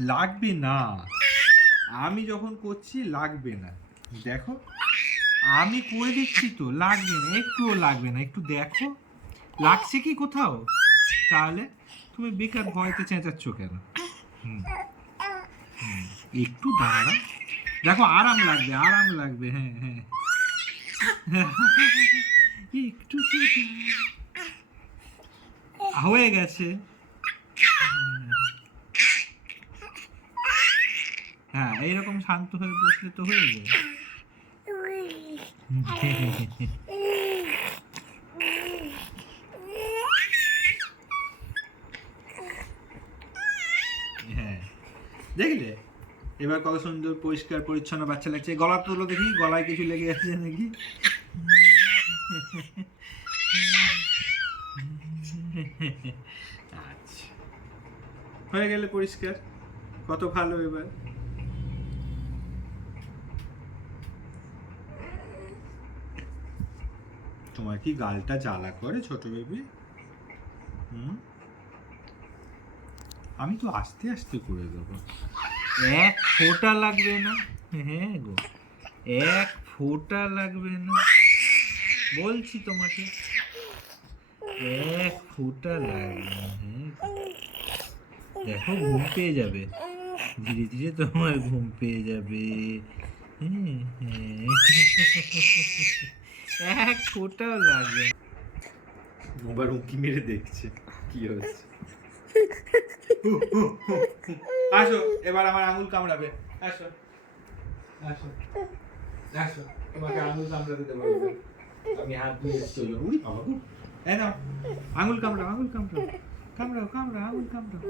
লাগবে না। আমি যখন করছি, লাগবে না। দেখো, আমি করে দিচ্ছি তো, লাগবে না, একটুও লাগবে না, একটু দেখো। লাগছে কি কোথাও? তাহলে তুমি বেকার ভয়তে চেঁচাচ্ছ কেন? একটু দাঁড়া। দেখো, আরাম লাগবে আরাম লাগবে হ্যাঁ হ্যাঁ। একটু হয়ে গেছে। হ্যাঁ এইরকম শান্ত হয়ে বসলে তো হয়ে যায়। হ্যাঁ। দেখলে? এবার কত সুন্দর, পরিষ্কার, পরিচ্ছন্ন বাচ্চা লাগছে। গলা তুলো দেখি, গলায় কিছু লেগে আছে নাকি? আচ্ছা। হয়ে গেলে পরিষ্কার। কত ভালো এবার। তোমার কি গালটা জ্বালা করে ছোট বেবি? হুম? আমি তো আস্তে আস্তে করে দেবো। এক ফোঁটা লাগবে না? হ্যাঁ গো। এক ফোঁটা লাগবে না? বলছি তোমাকে। এক ফোঁটা লাগবে হ্যাঁ দেখো ঘুম পেয়ে যাবে। ধীরে ধীরে তোমার ঘুম পেয়ে যাবে। হ্যাঁ, হ্যাঁ। এক ফোঁটাও লাগবে না। আবার উঁকি মেরে দেখছে, কি হচ্ছে আসো, এবার আমার আঙুল কামড়াবে। আসো আসো আসো, তোমাকে আঙুল কামড়াতে দেবো আমি। হাত দিয়ে জন্য। উরি বাবা এই নাও, আঙুল কামড়াও আঙুল কামড়াও। কামড়াও কামড়াও, আঙুল কামড়াও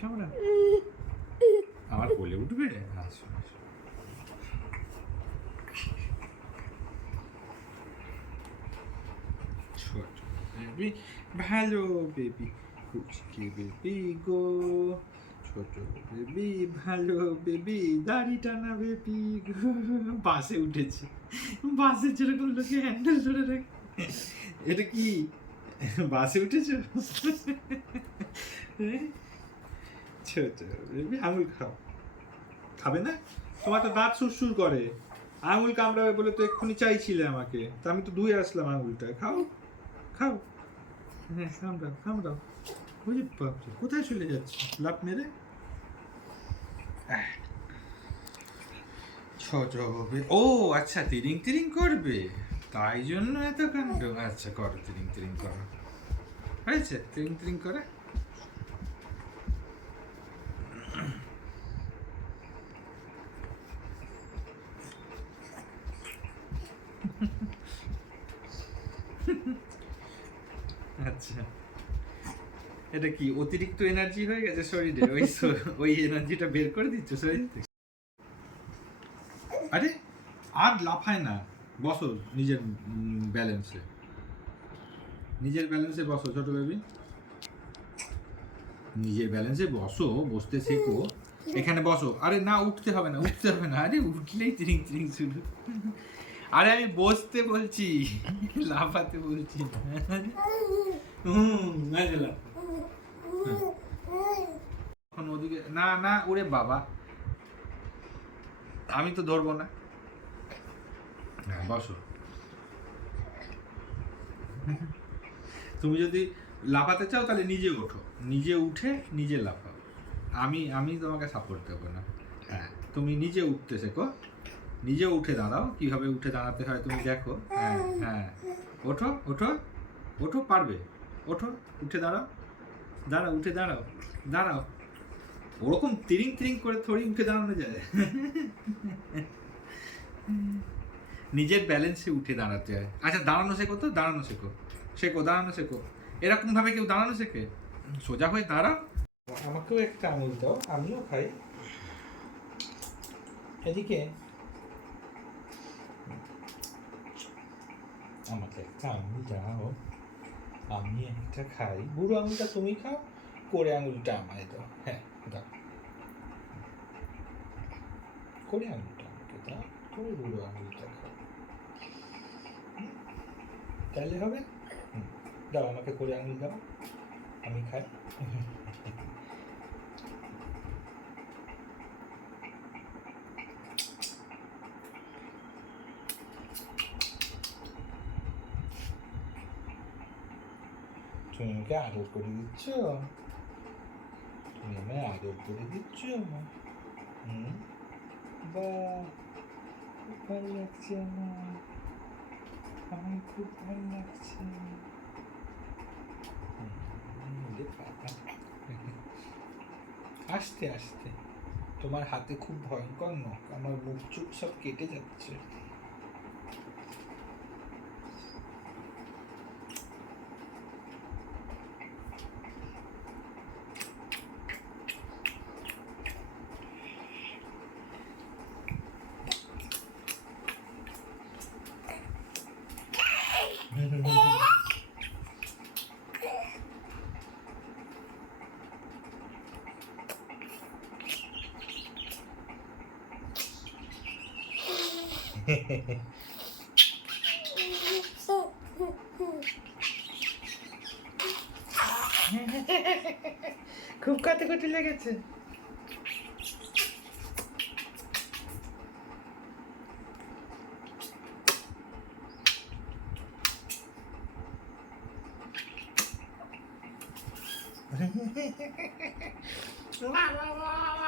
কামড়াও। আমার কোলে উঠবে? আসো আসো ছোট বেবি ভালো বেবি কুচকি বেবি গো, ছোট বেবি ভালো বেবি দাড়ি টানা বেবি বাসে উঠেছে। বাসে যেরকম লোকে হ্যান্ডেল ধরে রাখে। এটা কি? বাসে উঠেছ? ছোট বেবি আঙুল খাও। খাবে না? তোমার তো দাঁত সুরসুর করে। আঙুল কামড়াবে বলে তো এক্ষুনি চাইছিলে আমাকে। তা আমি তো ধুয়ে আসলাম আঙুলটা। খাও খাও। হ্যাঁ কামড়াও কামড়াও ওই বাপরে, কোথায় চলে যাচ্ছে? লাভ মেরে। ছোট ও আচ্ছা তিরিং তিরিং করবে। তাই জন্য এত কাণ্ড আচ্ছা করো, তিরিং তিরিং করো। হয়েছে? তিরিং তিরিং করে আচ্ছা এটা কি অতিরিক্ত এনার্জি হয়ে গেছে শরীরে? ওই ওই এনার্জিটা বের করে দিচ্ছ শরীর থেকে। আরে, আর লাফায় না। বসো নিজের ব্যালেন্সে নিজের ব্যালেন্সে বসো, ছোট বেবি নিজের ব্যালেন্সে বসো, বসতে শেখো। এখানে বসো। আরে না, উঠতে হবে না, উঠতে হবে না। আরে, উঠলেই তিরিং তিরিং শুরু। আরে, আমি বসতে বলছি। লাফাতে বলছি। না। হুম আরে না না, ওরে বাবা। আমি তো ধরবো না। হ্যাঁ বসো। তুমি যদি লাফাতে চাও, তাহলে নিজে ওঠো। নিজে উঠে নিজে লাফাও। আমি আমি তোমাকে সাপোর্ট দেবো না। হ্যাঁ তুমি নিজে উঠতে শেখো। নিজে উঠে দাঁড়াও। কীভাবে উঠে দাঁড়াতে হয় তুমি দেখো। হ্যাঁ হ্যাঁ। ওঠো ওঠো ওঠো, পারবে। ওঠো, উঠে দাঁড়াও। দাঁড়াও, উঠে দাঁড়াও। দাঁড়াও। ওরকম তিরিং তিরিং করে থোড়ি উঠে দাঁড়ানো যায়। নিজের ব্যালেন্সে উঠে দাঁড়াতে হয়। আচ্ছা দাঁড়ানো শেখো তো, দাঁড়ানো শেখো। শেখো, দাঁড়ানো শেখো। এরকম ভাবে কেউ দাঁড়ানো শেখে? সোজা হয়ে দাঁড়াও আমাকেও একটা আঙুল দাও, আমিও খাই। এদিকে। আমাকে একটা আঙুল দাও। আমি একটা খাই। বুড়ো আঙুলটা তুমি খাও করে আঙুলটা আমায় দাও। হ্যাঁ। করে আলুটা আমাকে তা করে গুঁড়ো আঙুলটা খাও তাহলে হবে? দাও, আমাকে করে আঙুল দাও। আমি খাই। তুমি আমাকে আদর করে দিচ্ছ? তুমি আমায় আদর করে দিচ্ছ? হুম। বা ভালো লাগছে আমার আমার খুব ভালো লাগছে। আস্তে আস্তে। তোমার হাতে খুব ভয়ঙ্কর নখ। আমার মুখ চুপ সব কেটে যাচ্ছে। খুব কাটাকুটি লেগেছে?